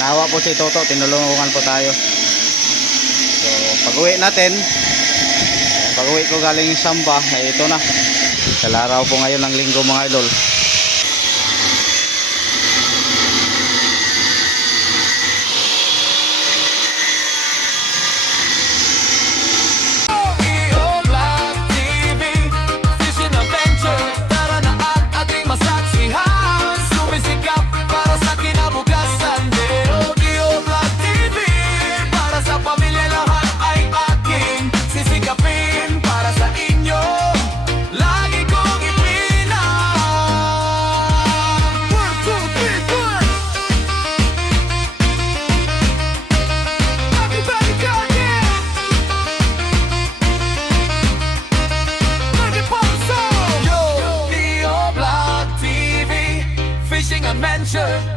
Nawa po si Toto, tinulungan po tayo. So pag-uwi natin, pag-uwi ko galing Samba, ay ito na. Kalaraw po ngayon ng linggo mga idol.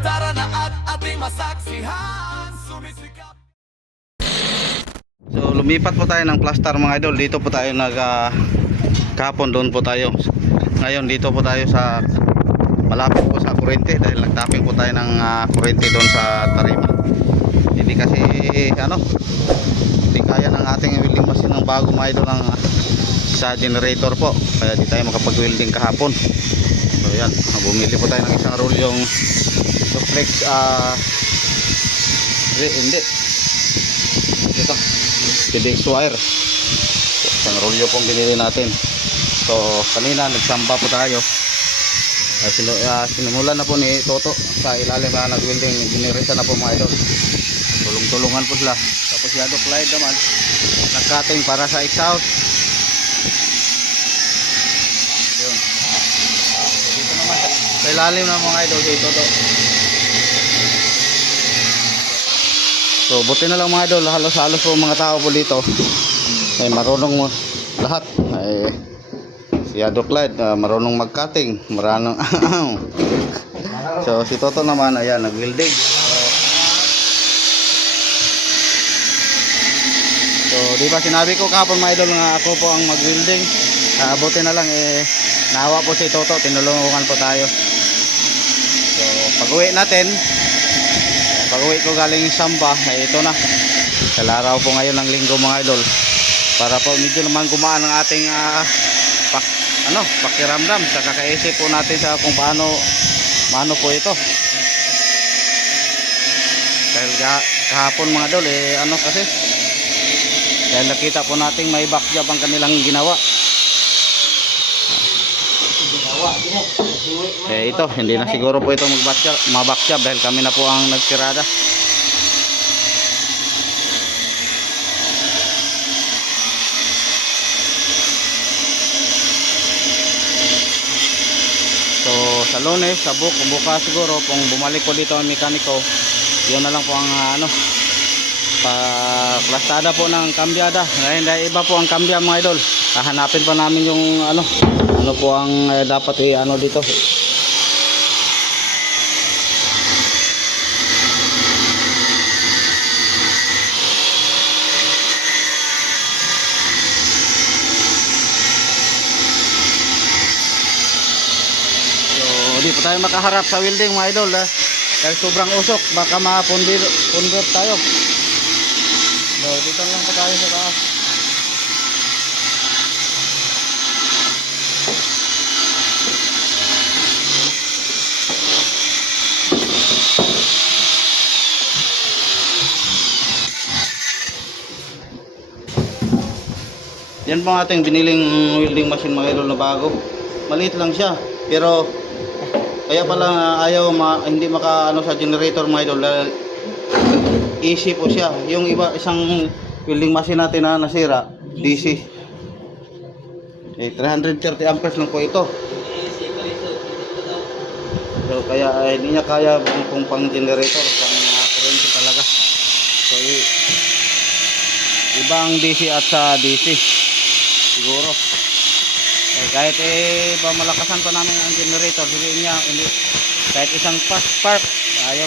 Tara na at ating masaksihan, sumisikap. So lumipat po tayo ng Plastar mga idol. Dito po tayo kahapon doon po tayo. Ngayon dito po tayo sa malapit po sa kuryente dahil nagtapping po tayo ng kuryente doon sa Tarima. Hindi kasi hindi kaya ng ating welding machine ng bago mga idol ng sa generator po. Kaya di tayo makapag-welding kahapon. So yan, bumili po tayo ng isang roll yung duplex hindi ito PDX wire. So, isang rolyo pong binili natin. So kanina nagsamba po tayo. Sinimulan na po ni Toto sa ilalim na nag-welding. Ginirisa na po mga idol. Tulong-tulungan po sila. Tapos si Ado Clyde naman nag-cutting para sa exhaust. Yun. So, dito naman sa ilalim ng mga idol si Toto. So buti na lang mga idol, halos-halos po mga tao po dito ay marunong mo lahat. Ay si Ado Clyde marunong mag-cutting, marunong so si Toto naman ayan nag-welding. So di ba sinabi ko kahapon mga idol nga ako po ang mag-welding. Buti na lang naawa po si Toto, tinulungan po tayo. So pag-uwi natin, pag-uwi ko galing Samba, ay ito na. Kalaraw po ngayon ng linggo mga idol. Para po medyo naman gumaan ang ating pakiramdam sa kakaisip po natin sa kung paano po ito. Dahil kahapon mga idol kasi dahil nakita po natin may backjob ang kanilang ginawa. Ito, hindi na siguro po ito mabackjob dahil kami na po ang nagtirada. So sa Lunes, sa bukas siguro kung bumalik po dito ang mekaniko, yun na lang po ang plastada po ng kambyada. Ngayon iba po ang kambya mga idol. Hahanapin pa namin yung ano po ang dapat dito. So di pa tayo makaharap sa welding mga idol dahil sobrang usok, baka ma-pundir tayo. So dito lang po tayo sa taas. Yan po ang ating biniling welding machine mga idol na bago. Maliit lang siya pero kaya pala ayaw hindi sa generator mga idol dahil easy po siya. Yung isang welding machine natin na nasira DC 330 amperes lang po ito. So kaya hindi niya kaya kung pang generator, pang kurente talaga. So ibang DC at sa DC siguro. Kahit pamalakasan pa namin ang generator, hindi kahit isang spark ayaw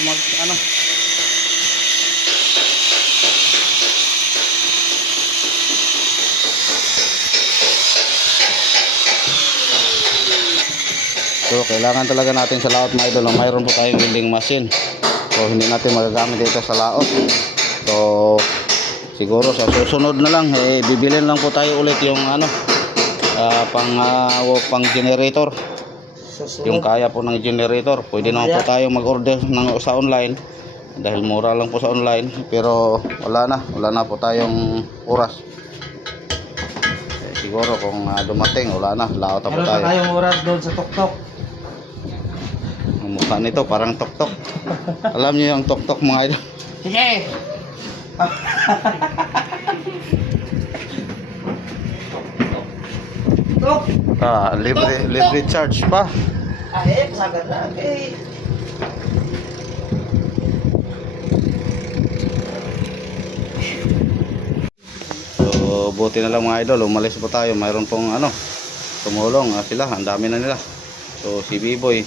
So kailangan talaga natin sa lahat mga idol na mayroon po tayong welding machine. So hindi natin magagamit dito sa laot. So siguro sa susunod na lang bibilin lang po tayo ulit yung ano pang generator. Yung kaya po ng generator. Pwede naman po tayo mag-order sa online dahil mura lang po sa online, pero wala na po tayong oras. Siguro kung dumating wala na, laot na po Meron tayo. pa tayong oras doon sa tuktok. Ang mukha nito parang tok-tok. Alam niyo yung tok-tok mga idol? Sige! Tok! Libre charge pa. Ay, pasagad na. Okay. So buti na lang mga idol, umalis po tayo. Mayroon pong tumulong sila, ang dami na nila. So si B-Boy,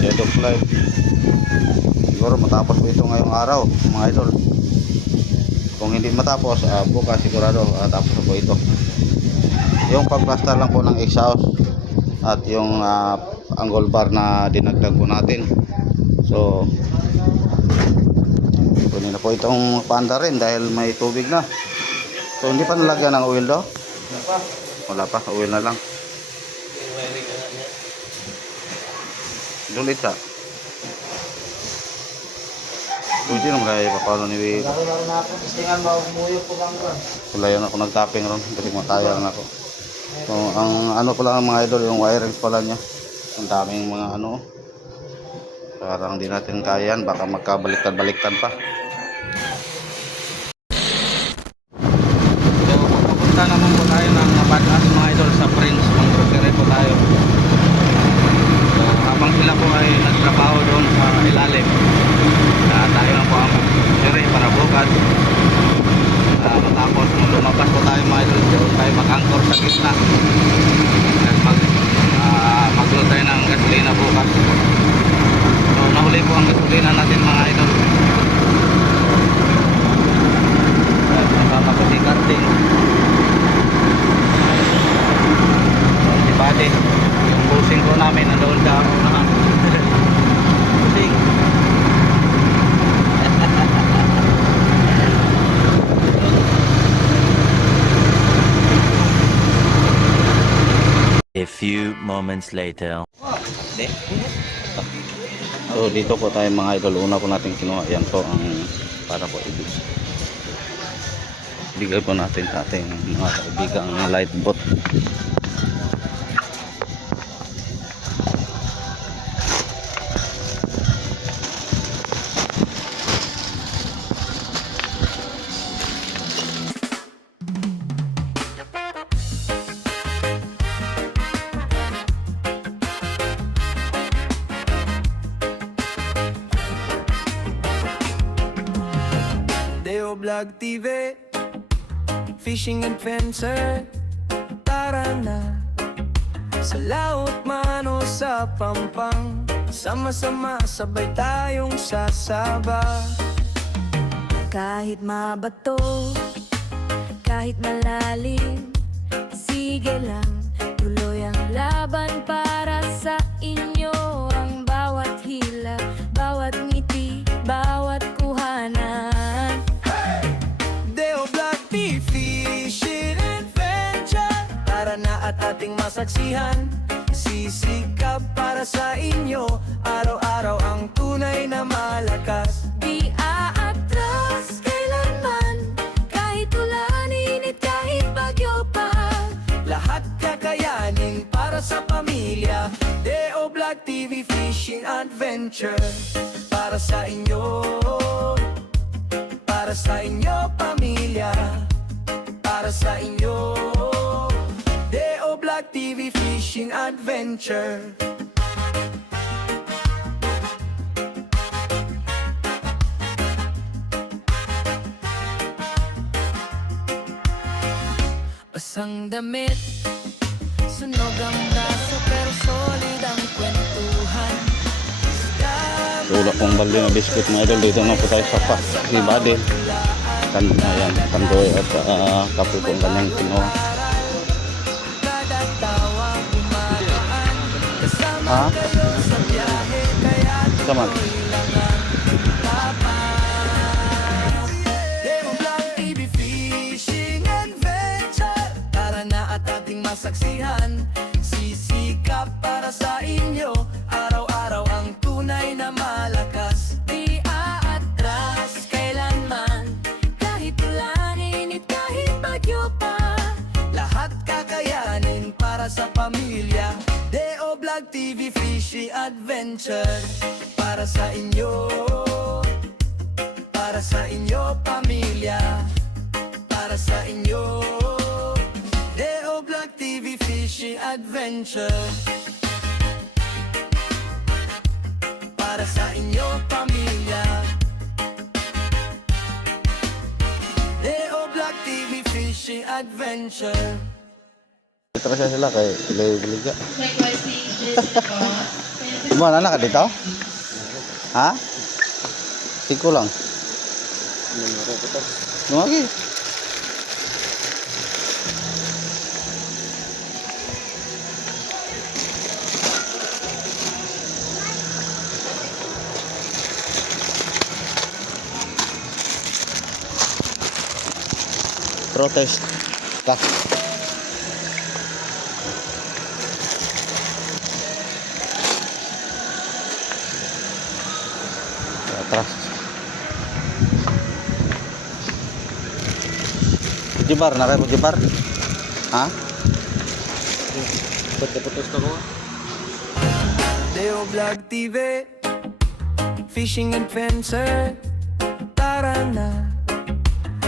Shadow Fly, siguro matapos po ito ngayong araw mga idol. Kung hindi matapos, bukas sigurado tapos na po ito. Yung pagplaster lang po ng exhaust at yung angle bar na dinagdag po natin. So kunin na po itong panda rin dahil may tubig na. So hindi pa nalagyan ng oil daw? Wala pa, oil na lang. Dulit sa. Pwede naman kaya papalo ni Wade. Laro-laro na ako. Testingan ba? Umuyok po lang ron. Kulayan ako nagtapping ron kasi mataya lang ako. So ang pala ng mga idol, yung wiring pala niya. Ang daming mga parang di natin kaya yan, baka magkabaliktad-baliktad pa. So pupunta naman po tayo ng Badass mga idol sa Prince. Mag-grocery po tayo. So habang sila po ay nagtrabaho doon sa ilalim, tayo na po ang mag-grocery para bukas. Matapos lumabas po tayo mga idol, doon tayo mag-anchor sa gitna. Mag-load tayo ng gasolina bukas. So nahuli po ang gasolina natin mga idol. Kasama ko si Karting, si Buddy. Yung busing ko namin nandoon sa unahan. Busing. A few moments later. So dito po tayo mga idol, una po natin kinuha, yan po ang para po ibigay po natin sa ating mga kaibigang light boat. Deo Vlog TV, Fishing Adventure. Tara na sa laot man o sa pampang, sama-sama sabay tayong sasaba. Kahit mabato, kahit malalim, sige lang, tuloy ang laban para sa inyo. Ang bawat hila, bawat ngiti, bawat kuhanan. Deo Vlog TV, Fishing Adventure. Tara na at ating masaksihan, sisikap para sa inyo, araw-araw ang tunay na malakas. Di aatras kailanman, kahit ulan, init, kahit bagyo pa. Lahat kakayanin para sa pamilya. Deo Vlog TV, Fishing Adventure. Para sa inyo, para sa inyo pamilya, para sa inyo. Deo Vlog TV, Fishing Adventure. Basang damit, sunog ang braso, pero solid ang kwentuhan. Wala pong balde na biscuit mga idol. Dito na po tayo sa pa si Buddy. Ayan, Tandoy at kape po ang kanyang kinuha. Kada tawa, kumakaan, kasama Ha? kayo sa biyahe, kaya Saman. Leo Vlog TV Fishing Adventure. Tara na at ating masaksihan. Sisikap para sa inyo. Araw-araw ang tunay na malakas. Di aatras kailanman. Kahit ulan, init, kahit bagyo pa. Lahat kakayanin para sa pamilya. Leo Vlog TV Fishing Adventure. Para sa inyo. Para sa inyo pamilya. Para sa inyo. Leo Vlog TV Fishing Adventure. Para sa inyo pamilya. Leo Vlog TV Fishing Adventure. Itra sila kay Liga. Likewise ni Jessica po. Buwan na ka dito? Ha? 5 lang. Lumagi. Protest ka. Atras. Pujibar, na kayo pujibar? Ha? Putus na ko. Leo Vlog TV Fishing Adventure. Tara na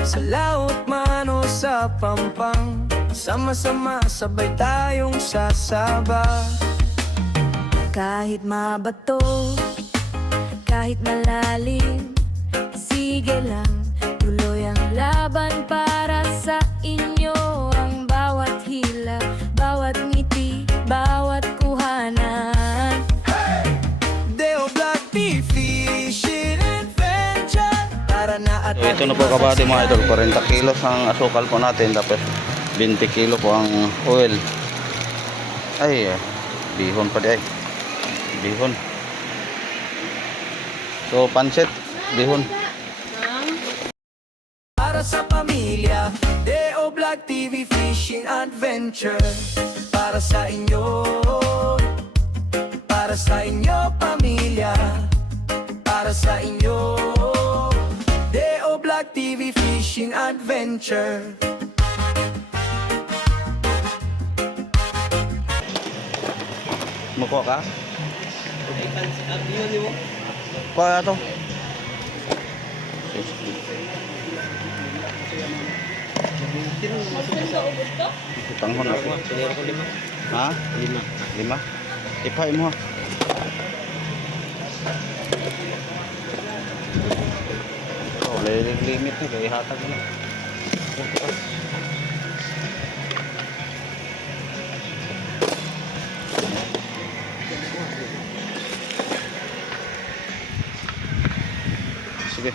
sa laut man o sa pampang. Sama-sama sabay tayong sasaba. Kahit mabato, kahit malalim, sige lang, tuloy ang laban para sa inyo. Ang bawat hila, bawat ngiti, bawat kuhanan. Leo Vlog TV Fishing Adventure. Tara na at So, ito na po kabady mga idol, 40 kilos ang asukal po natin, tapos 20 kilo po ang oil. Ay, bihon pa di ay. Bihon. So, pansit, bihon. para sa pamilya. Leo Vlog TV Fishing Adventure. Para sa inyo. Para sa inyo pamilya. Para sa inyo. Leo Vlog TV Fishing Adventure. Mukuha ka? Kuha to. Tanghon ako. Ha? 5. Ipay mo. Oh, limit na kaya hatag na. Sige.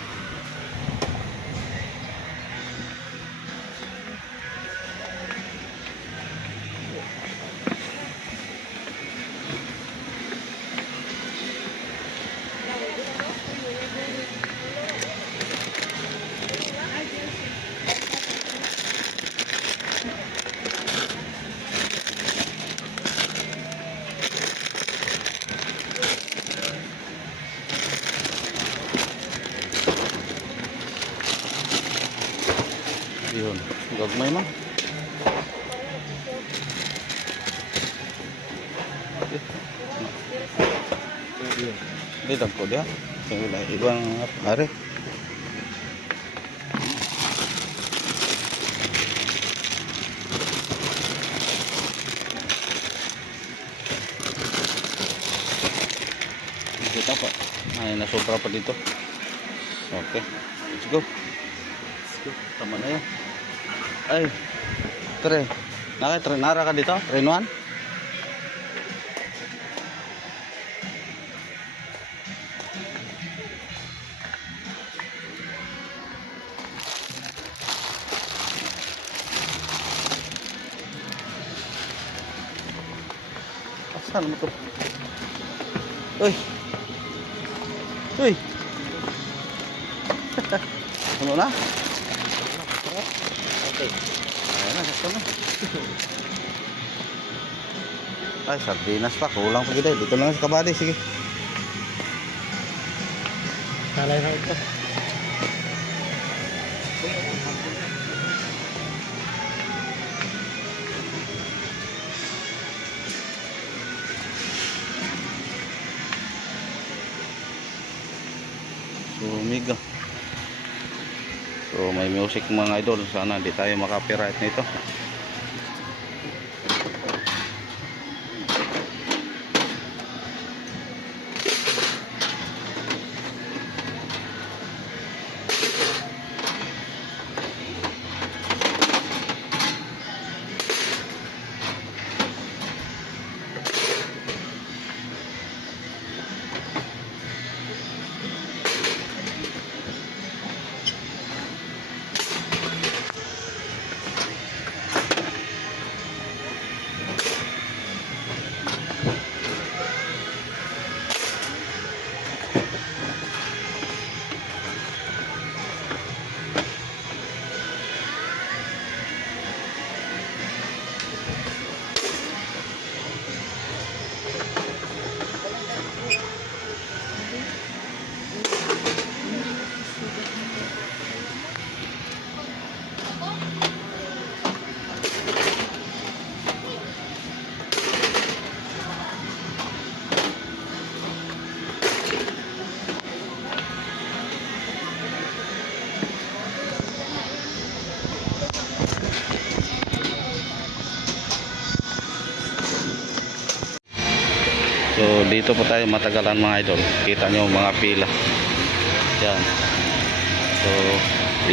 Yun, gagmay man. Dito ko dia. Wala ibang are. Kita pa. Ay, nasobra pa dito. Okay. Let's go. Tama na yan. Ay, tre. Nara ka dito? Renuan? Saan mo ito? Uy. Puno na? Okay. Ayan na, sakto na. Ay, sardinas pa. Kulang pa kita. Dito lang sa kabady. Sige. Kalay na ito. Sumiga. So may music mga idol. Sana di tayo makapiright nito. So dito po tayo matagalan mga idol. Kita nyo mga pila. Yan. So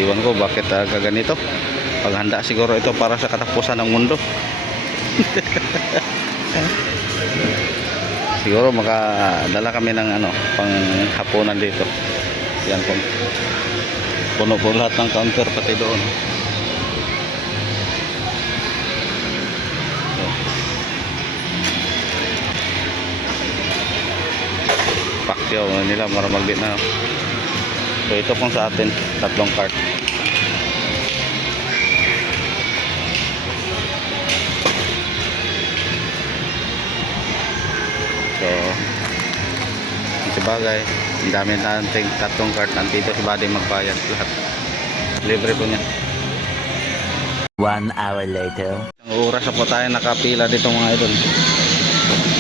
iwan ko bakit kaganito. Paghanda siguro ito para sa katapusan ng mundo. Siguro makadala kami ng ano, panghapunan dito. Yan po. Puno po lahat ng counter pati doon. Pakyaw nila para magbit na. So ito pong sa atin, 3 cart. So sabagay, ang dami nating 3 cart nandito sa body magbayad lahat. Libre po niya. 1 hour later. Ang oras na po tayo nakapila dito mga idol.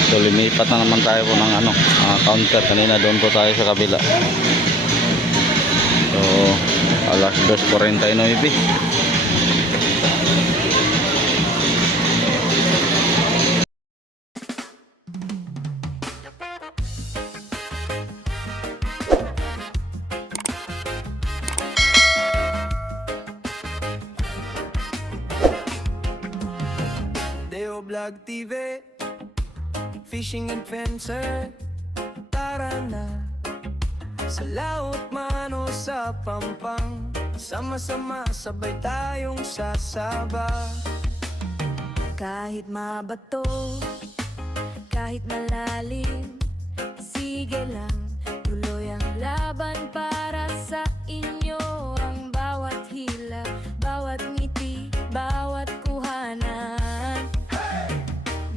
So lumipat na naman tayo po ng ano, counter. Kanina doon po tayo sa kabila. So alas 2:49. Deo Vlog TV, Fishing Adventure. Tara na sa laut man o sa pampang, sama-sama sabay tayong sasaba. Kahit mabato, kahit malalim, sige lang, tuloy ang laban para sa inyo. Ang bawat hila, bawat ngiti, bawat kuhanan.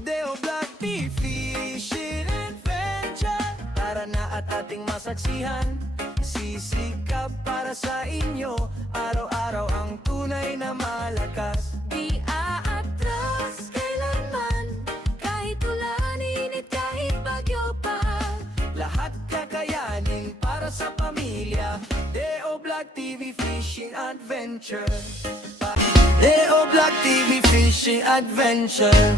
Deo Vlog TV, Fishing Adventure. Tara na at ating masaksihan, sisikap para sa inyo. Araw-araw ang tunay na malakas. Di aatras kailanman, kahit ulan, init, kahit bagyo pa. Lahat kakayanin para sa pamilya. Deo Vlog TV, Fishing Adventure. Deo Vlog TV, Fishing Adventure.